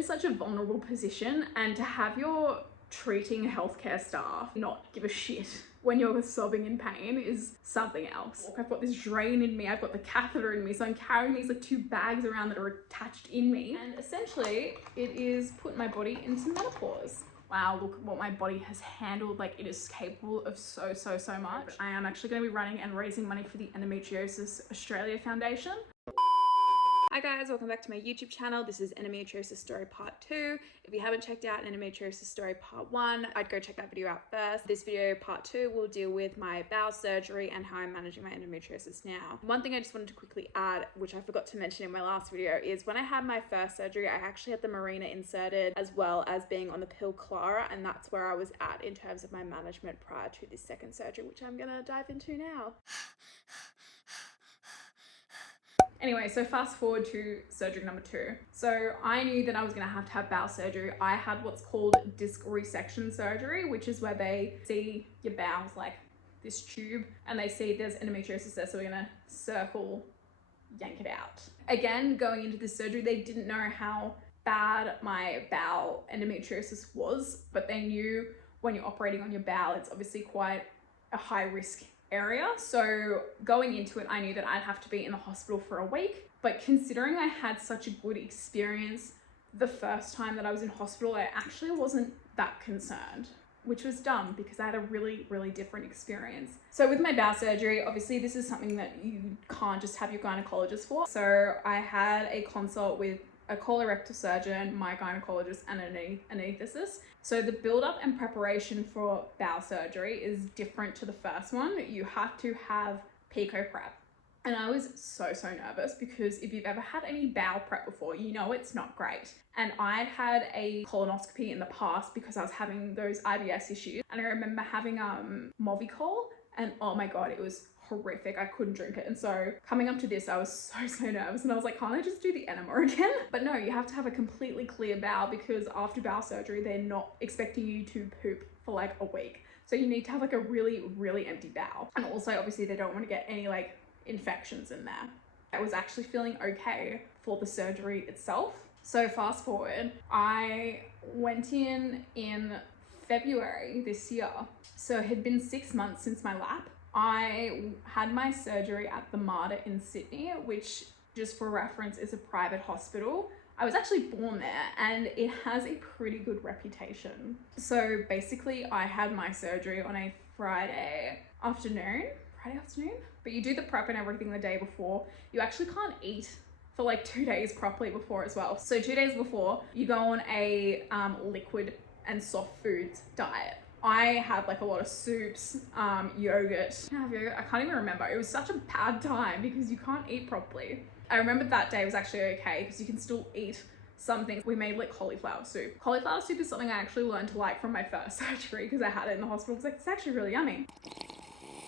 in such a vulnerable position, and to have your treating healthcare staff not give a shit when you're sobbing in pain is something else. I've got this drain in me, I've got the catheter in me, so I'm carrying these like 2 bags around that are attached in me, and essentially it is put my body into menopause. Wow, look at what my body has handled. Like, it is capable of so much. I am actually going to be running and raising money for the Endometriosis Australia Foundation. Hi guys, welcome back to my YouTube channel. This is Endometriosis Story Part 2. If you haven't checked out Endometriosis Story Part 1, I'd go check that video out first. This video, Part 2, will deal with my bowel surgery and how I'm managing my endometriosis now. One thing I just wanted to quickly add, which I forgot to mention in my last video, is when I had my first surgery, I actually had the Mirena inserted as well as being on the pill Clara, and that's where I was at in terms of my management prior to this second surgery, which I'm gonna dive into now. Anyway, so fast forward to surgery number 2. So I knew that I was gonna have to have bowel surgery. I had what's called disc resection surgery, which is where they see your bowels like this tube and they see there's endometriosis there, so we're gonna circle, yank it out. Again, going into this surgery, they didn't know how bad my bowel endometriosis was, but they knew when you're operating on your bowel, it's obviously quite a high risk area. So going into it, I knew that I'd have to be in the hospital for a week, but considering I had such a good experience the first time that I was in hospital, I actually wasn't that concerned, which was dumb because I had a really different experience. So with my bowel surgery, obviously this is something that you can't just have your gynecologist for. So I had a consult with a colorectal surgeon, my gynecologist, and an anesthetist. So the build-up and preparation for bowel surgery is different to the first one. You have to have pico prep. And I was so nervous because if you've ever had any bowel prep before, you know it's not great. And I'd had a colonoscopy in the past because I was having those IBS issues. And I remember having Movicol, and oh my God, it was horrific. I couldn't drink it. And so coming up to this, I was so nervous, and I was like, can't I just do the enema again? But no, you have to have a completely clear bowel because after bowel surgery, they're not expecting you to poop for like a week. So you need to have like a really empty bowel. And also obviously they don't want to get any like infections in there. I was actually feeling okay for the surgery itself. So fast forward, I went in February this year. So it had been 6 months since my lap. I had my surgery at the Mater in Sydney, which, just for reference, is a private hospital. I was actually born there and it has a pretty good reputation. So basically I had my surgery on a Friday afternoon, but you do the prep and everything the day before. You actually can't eat for like 2 days properly before as well. So 2 days before, you go on a liquid and soft foods diet. I had like a lot of soups, yogurt. I can't even remember. It was such a bad time because you can't eat properly. I remember that day was actually okay because you can still eat some things. We made like cauliflower soup. Cauliflower soup is something I actually learned to like from my first surgery because I had it in the hospital. It's like, it's actually really yummy.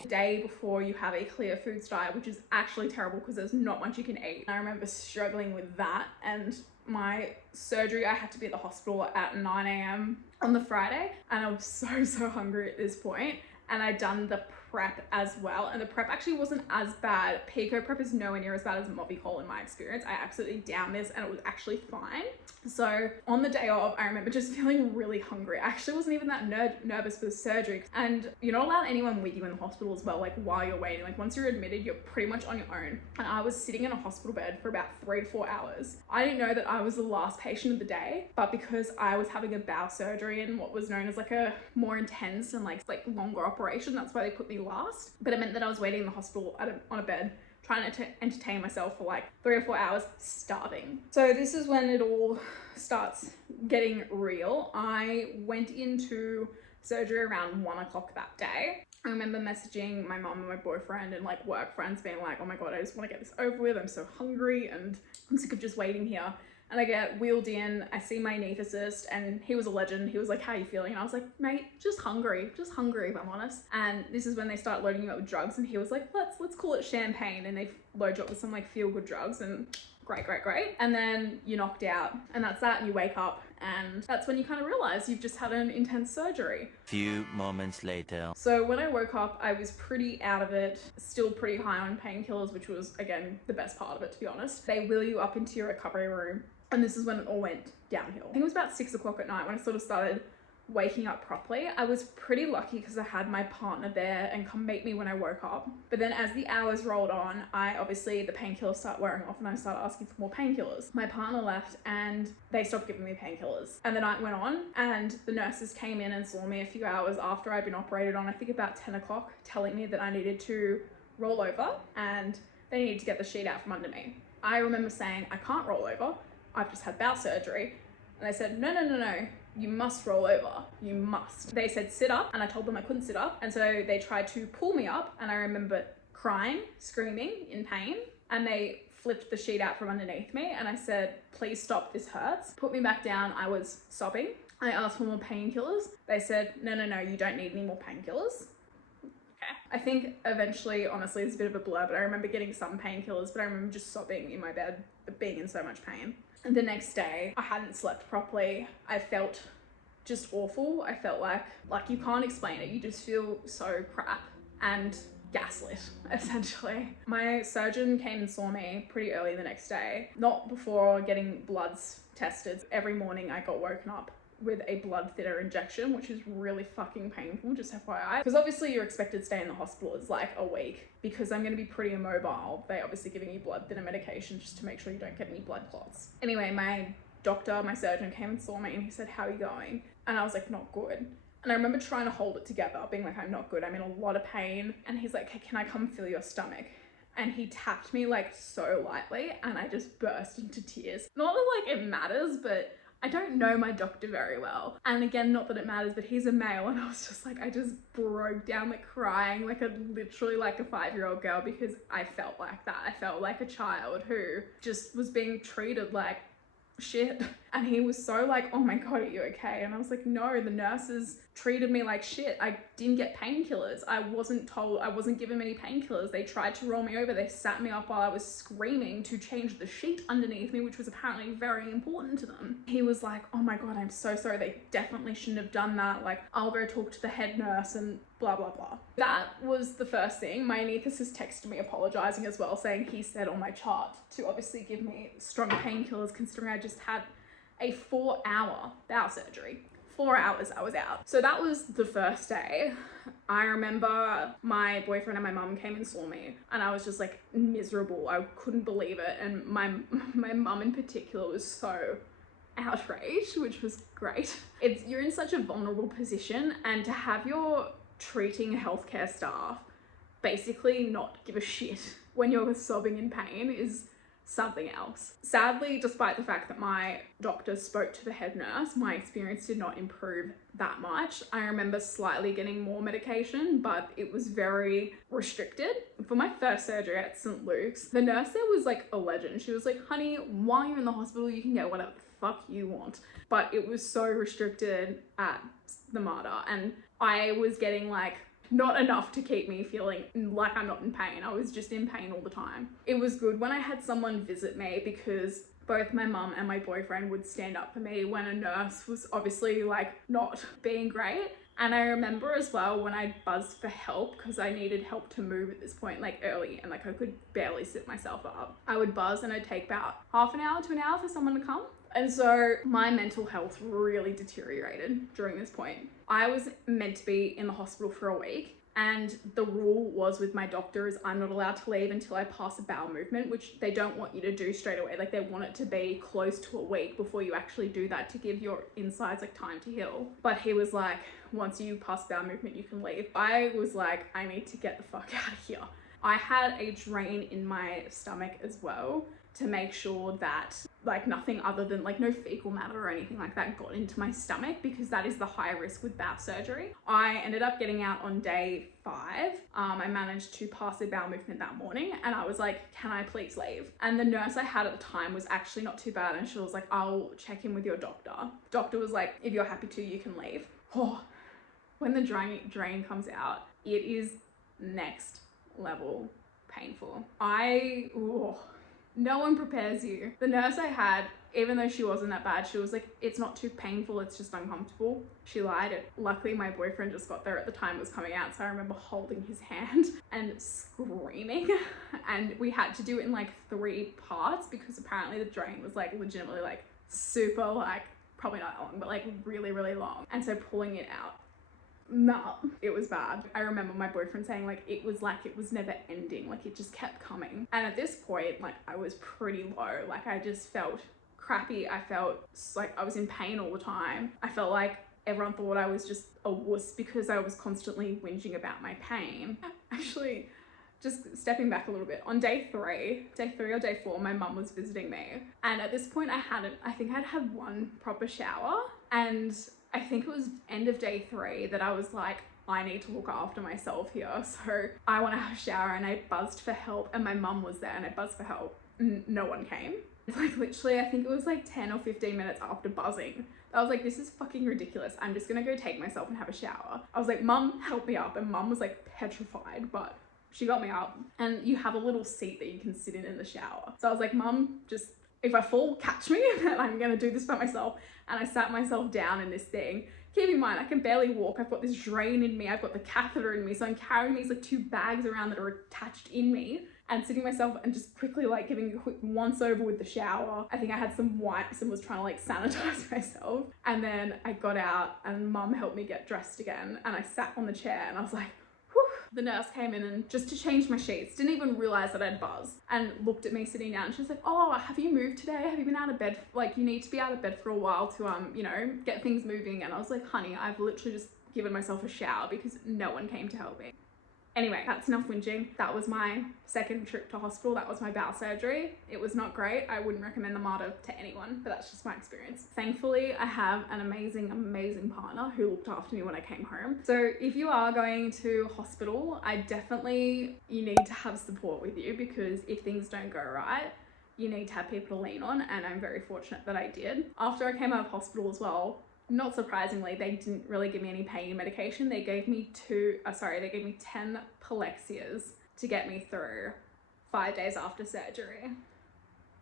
The day before you have a clear foods diet, which is actually terrible because there's not much you can eat. I remember struggling with that, and my surgery, I had to be at the hospital at 9 a.m. on the Friday, and I was so hungry at this point, and I'd done the prep as well, and the prep actually wasn't as bad. Pico prep is nowhere near as bad as Movicol in my experience. I absolutely downed this and it was actually fine. So on the day of, I remember just feeling really hungry. I actually wasn't even that nervous for the surgery, and you're not allowed anyone with you in the hospital as well, like while you're waiting. Like once you're admitted, you're pretty much on your own. And I was sitting in a hospital bed for about 3 to 4 hours. I didn't know that I was the last patient of the day, but because I was having a bowel surgery and what was known as like a more intense and like longer operation, that's why they put me last. But it meant that I was waiting in the hospital on a bed, trying to entertain myself for like 3 or 4 hours, starving. So this is when it all starts getting real. I went into surgery around 1 o'clock that day. I remember messaging my mom and my boyfriend and like work friends being like, oh my God, I just want to get this over with. I'm so hungry and I'm sick of just waiting here. And I get wheeled in, I see my anesthetist, and he was a legend. He was like, how are you feeling? And I was like, mate, just hungry if I'm honest. And this is when they start loading you up with drugs, and he was like, let's call it champagne. And they load you up with some like feel good drugs, and great. And then you're knocked out, and that's that, and you wake up, and that's when you kind of realize you've just had an intense surgery. Few moments later. So when I woke up, I was pretty out of it, still pretty high on painkillers, which was, again, the best part of it, to be honest. They wheel you up into your recovery room, And this is when it all went downhill. I think it was about 6 o'clock at night when I sort of started waking up properly. I was pretty lucky because I had my partner there and come meet me when I woke up. But then as the hours rolled on, the painkillers start wearing off and I started asking for more painkillers. My partner left and they stopped giving me painkillers. And the night went on and the nurses came in and saw me a few hours after I'd been operated on, I think about 10 o'clock, telling me that I needed to roll over and they needed to get the sheet out from under me. I remember saying, I can't roll over. I've just had bowel surgery. And they said, no. You must roll over. You must. They said, sit up. And I told them I couldn't sit up. And so they tried to pull me up. And I remember crying, screaming in pain. And they flipped the sheet out from underneath me. And I said, please stop, this hurts. Put me back down. I was sobbing. I asked for more painkillers. They said, no, you don't need any more painkillers. I think eventually, honestly, it's a bit of a blur, but I remember getting some painkillers, but I remember just sobbing in my bed, being in so much pain. And the next day, I hadn't slept properly. I felt just awful. I felt like you can't explain it. You just feel so crap and gaslit, essentially. My surgeon came and saw me pretty early the next day, not before getting bloods tested. Every morning I got woken up with a blood thinner injection, which is really fucking painful, just FYI. Because obviously you're expected to stay in the hospital is like a week because I'm going to be pretty immobile. They obviously giving you blood thinner medication just to make sure you don't get any blood clots. Anyway, my surgeon came and saw me and he said, how are you going? And I was like, not good. And I remember trying to hold it together, being like, I'm not good, I'm in a lot of pain. And he's like, hey, can I come feel your stomach? And he tapped me like so lightly and I just burst into tears. Not that like it matters, but I don't know my doctor very well. And again, not that it matters, but he's a male. And I was just like, I just broke down like crying, literally like a 5-year-old girl, because I felt like that. I felt like a child who just was being treated like shit. And he was so like, oh my God, are you okay? And I was like, no, the nurses treated me like shit. I didn't get painkillers. I wasn't given any painkillers. They tried to roll me over. They sat me up while I was screaming to change the sheet underneath me, which was apparently very important to them. He was like, oh my God, I'm so sorry. They definitely shouldn't have done that. Like, I'll go talk to the head nurse and blah, blah, blah. That was the first thing. My anaesthetist texted me apologizing as well, saying he said on my chart to obviously give me strong painkillers, considering I just had a 4-hour bowel surgery. 4 hours I was out. So that was the first day. I remember my boyfriend and my mum came and saw me and I was just like miserable. I couldn't believe it. And my mum in particular was so outraged, which was great. You're in such a vulnerable position, and to have your treating healthcare staff basically not give a shit when you're sobbing in pain is something else. Sadly, despite the fact that my doctor spoke to the head nurse, my experience did not improve that much. I remember slightly getting more medication, but it was very restricted. For my first surgery at St. Luke's, the nurse there was like a legend. She was like, honey, while you're in the hospital, you can get whatever the fuck you want. But it was so restricted at the Mater, and I was getting like not enough to keep me feeling like I'm not in pain. I was just in pain all the time. It was good when I had someone visit me, because both my mum and my boyfriend would stand up for me when a nurse was obviously like not being great. And I remember as well when I buzzed for help, because I needed help to move at this point, like early, and like I could barely sit myself up. I would buzz and I'd take about half an hour to an hour for someone to come. And so my mental health really deteriorated during this point. I was meant to be in the hospital for a week, and the rule was with my doctor is I'm not allowed to leave until I pass a bowel movement, which they don't want you to do straight away. Like, they want it to be close to a week before you actually do that, to give your insides like time to heal. But he was like, once you pass bowel movement, you can leave. I was like, I need to get the fuck out of here. I had a drain in my stomach as well, to make sure that like nothing other than like no fecal matter or anything like that got into my stomach, because that is the high risk with bowel surgery. I ended up getting out on day 5. I managed to pass a bowel movement that morning, and I was like, can I please leave? And the nurse I had at the time was actually not too bad, and she was like, I'll check in with your doctor. Doctor was like, if you're happy to, you can leave. Oh, when the drain comes out, it is next level painful. No one prepares you. The nurse I had even though she wasn't that bad, she was like, it's not too painful, it's just uncomfortable. She lied. Luckily, my boyfriend just got there at the time it was coming out, so I remember holding his hand and screaming. And we had to do it in like 3 parts because apparently the drain was like legitimately like super, like probably not that long, but like really, really long. And so pulling it out, no, it was bad. I remember my boyfriend saying like it was never ending, like it just kept coming. And at this point, like I was pretty low, like I just felt crappy. I felt like I was in pain all the time. I felt like everyone thought I was just a wuss because I was constantly whinging about my pain. Actually, just stepping back a little bit, on day 3 or day 4, my mum was visiting me. And at this point I think I'd had 1 proper shower. And I think it was end of day 3 that I was like, I need to look after myself here. So I want to have a shower, and I buzzed for help, and my mum was there and I buzzed for help. No one came. Like literally, I think it was like 10 or 15 minutes after buzzing, I was like, this is fucking ridiculous. I'm just gonna go take myself and have a shower. I was like, Mum, help me up. And Mum was like petrified, but she got me up. And you have a little seat that you can sit in the shower. So I was like, Mum, just, if I fall, catch me, and I'm gonna do this by myself. And I sat myself down in this thing. Keep in mind, I can barely walk. I've got this drain in me. I've got the catheter in me. So I'm carrying these like 2 bags around that are attached in me, and sitting myself and just quickly like giving a quick once over with the shower. I think I had some wipes and was trying to like sanitize myself. And then I got out and Mum helped me get dressed again. And I sat on the chair and I was like, whew. The nurse came in and just to change my sheets, didn't even realize that I'd buzzed, and looked at me sitting down. She was like, oh, have you moved today? Have you been out of bed? Like you need to be out of bed for a while to, you know, get things moving. And I was like, honey, I've literally just given myself a shower because no one came to help me. Anyway, that's enough whinging. That was my 2nd trip to hospital. That was my bowel surgery. It was not great. I wouldn't recommend the MARTA to anyone, but that's just my experience. Thankfully, I have an amazing, amazing partner who looked after me when I came home. So if you are going to hospital, you need to have support with you, because if things don't go right, you need to have people to lean on, and I'm very fortunate that I did. After I came out of hospital as well, not surprisingly, they didn't really give me any pain medication. They gave me 10 Palexias to get me through 5 days after surgery.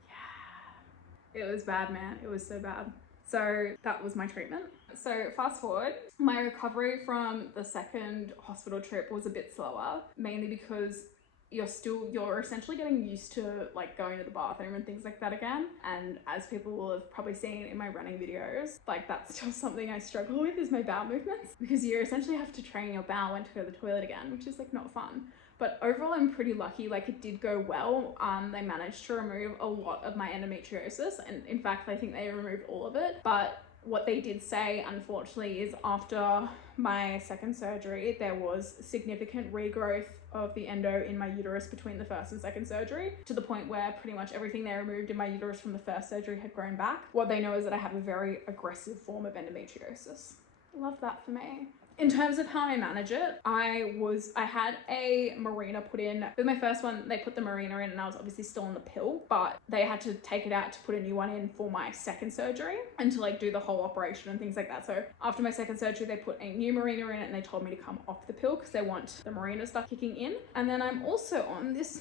Yeah, it was bad, man. It was so bad. So that was my treatment. So fast forward, my recovery from the 2nd hospital trip was a bit slower, mainly because you're essentially getting used to like going to the bathroom and things like that again. And as people will have probably seen in my running videos, like that's still something I struggle with, is my bowel movements, because you essentially have to train your bowel when to go to the toilet again, which is like not fun. But overall, I'm pretty lucky. Like it did go well. They managed to remove a lot of my endometriosis, and in fact, I think they removed all of it. But what they did say, unfortunately, is after my 2nd surgery, there was significant regrowth of the endo in my uterus between the 1st and 2nd surgery, to the point where pretty much everything they removed in my uterus from the 1st surgery had grown back. What they know is that I have a very aggressive form of endometriosis. Love that for me. In terms of how I manage it, I had a Mirena put in. With my first one, they put the Mirena in and I was obviously still on the pill, but they had to take it out to put a new one in for my 2nd surgery and to like do the whole operation and things like that. So after my 2nd surgery, they put a new Mirena in it and they told me to come off the pill because they want the Mirena stuff kicking in. And then I'm also on this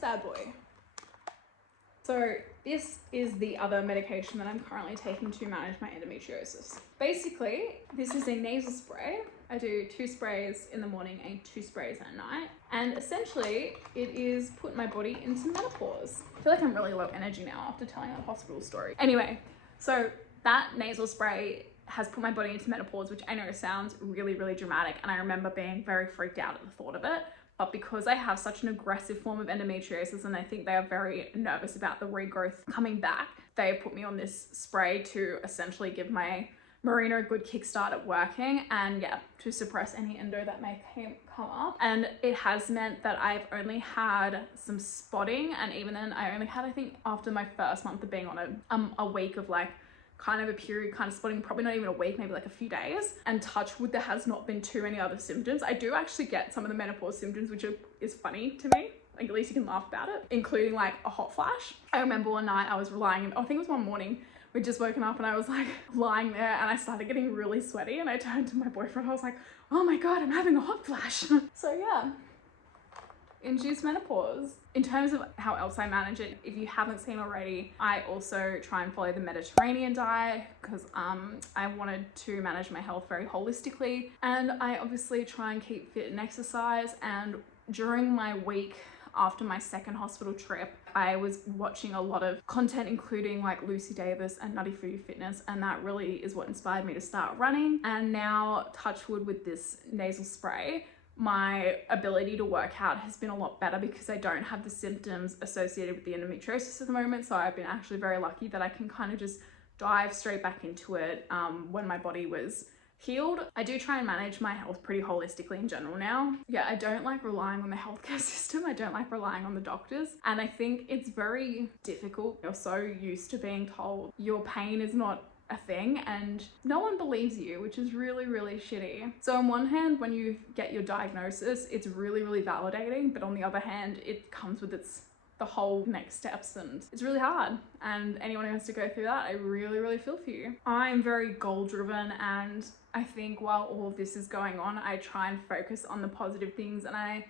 bad boy. So this is the other medication that I'm currently taking to manage my endometriosis. Basically, this is a nasal spray. I do 2 sprays in the morning and 2 sprays at night. And essentially, it is putting my body into menopause. I feel like I'm really low energy now after telling that hospital story. Anyway, so that nasal spray has put my body into menopause, which I know sounds really, really dramatic. And I remember being very freaked out at the thought of it. But because I have such an aggressive form of endometriosis, and I think they are very nervous about the regrowth coming back, they put me on this spray to essentially give my Mirena a good kickstart at working, and yeah, to suppress any endo that may come up. And it has meant that I've only had some spotting, and even then I only had, I think after my 1st month of being on it, a week of like kind of a period kind of spotting, probably not even a week, maybe like a few days. And touch wood, there has not been too many other symptoms. I do actually get some of the menopause symptoms, which is funny to me. Like at least you can laugh about it, including like a hot flash. I remember one night I was lying, I think it was one morning, we'd just woken up and I was like lying there and I started getting really sweaty and I turned to my boyfriend. I was like, oh my God, I'm having a hot flash. So yeah, induced menopause. In terms of how else I manage it, if you haven't seen already, I also try and follow the Mediterranean diet because I wanted to manage my health very holistically. And I obviously try and keep fit and exercise. And during my week after my second hospital trip, I was watching a lot of content, including like Lucy Davis and Nutty Foodie Fitness, and that really is what inspired me to start running. And now, touch wood, with this nasal spray, my ability to work out has been a lot better because I don't have the symptoms associated with the endometriosis at the moment. So I've been actually very lucky that I can kind of just dive straight back into it when my body was healed. I do try and manage my health pretty holistically in general now. Yeah, I don't like relying on the healthcare system. I don't like relying on the doctors. And I think it's very difficult. You're so used to being told your pain is not a thing and no one believes you, which is really, really shitty. So on one hand, when you get your diagnosis, it's really, really validating. But on the other hand, it comes with the whole next steps and it's really hard. And anyone who has to go through that, I really, really feel for you. I'm very goal driven, and I think while all of this is going on, I try and focus on the positive things and I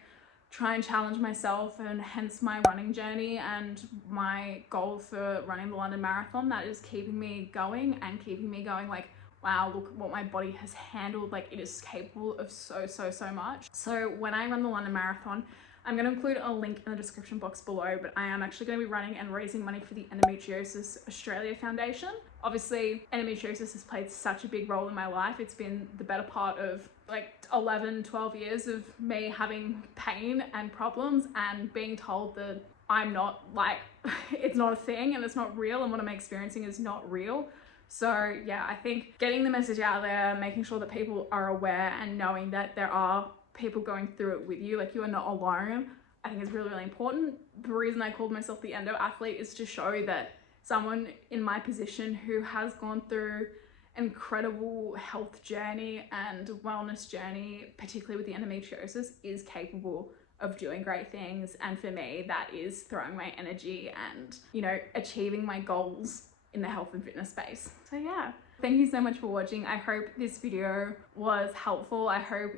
try and challenge myself, and hence my running journey and my goal for running the London Marathon. That is keeping me going and keeping me going like, wow, look what my body has handled. Like, it is capable of so much. So when I run the London Marathon, I'm going to include a link in the description box below, but I am actually going to be running and raising money for the Endometriosis Australia Foundation. Obviously, endometriosis has played such a big role in my life. It's been the better part of like 11, 12 years of me having pain and problems and being told that I'm not like, it's not a thing and it's not real and what I'm experiencing is not real. So yeah, I think getting the message out there, making sure that people are aware and knowing that there are people going through it with you, like you are not alone, I think is really, really important. The reason I called myself the endo athlete is to show that someone in my position who has gone through an incredible health journey and wellness journey, particularly with the endometriosis, is capable of doing great things. And for me, that is throwing my energy and, you know, achieving my goals in the health and fitness space. So yeah. Thank you so much for watching. I hope this video was helpful. I hope,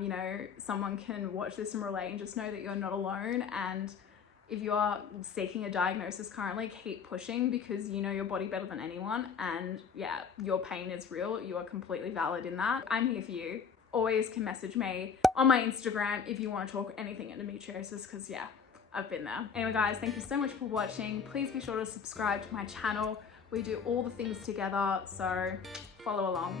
you know, someone can watch this and relate and just know that you're not alone. And if you are seeking a diagnosis currently, keep pushing because you know your body better than anyone. And yeah, your pain is real. You are completely valid in that. I'm here for you. Always can message me on my Instagram if you want to talk anything endometriosis, because yeah, I've been there. Anyway guys, thank you so much for watching. Please be sure to subscribe to my channel. We do all the things together, so follow along.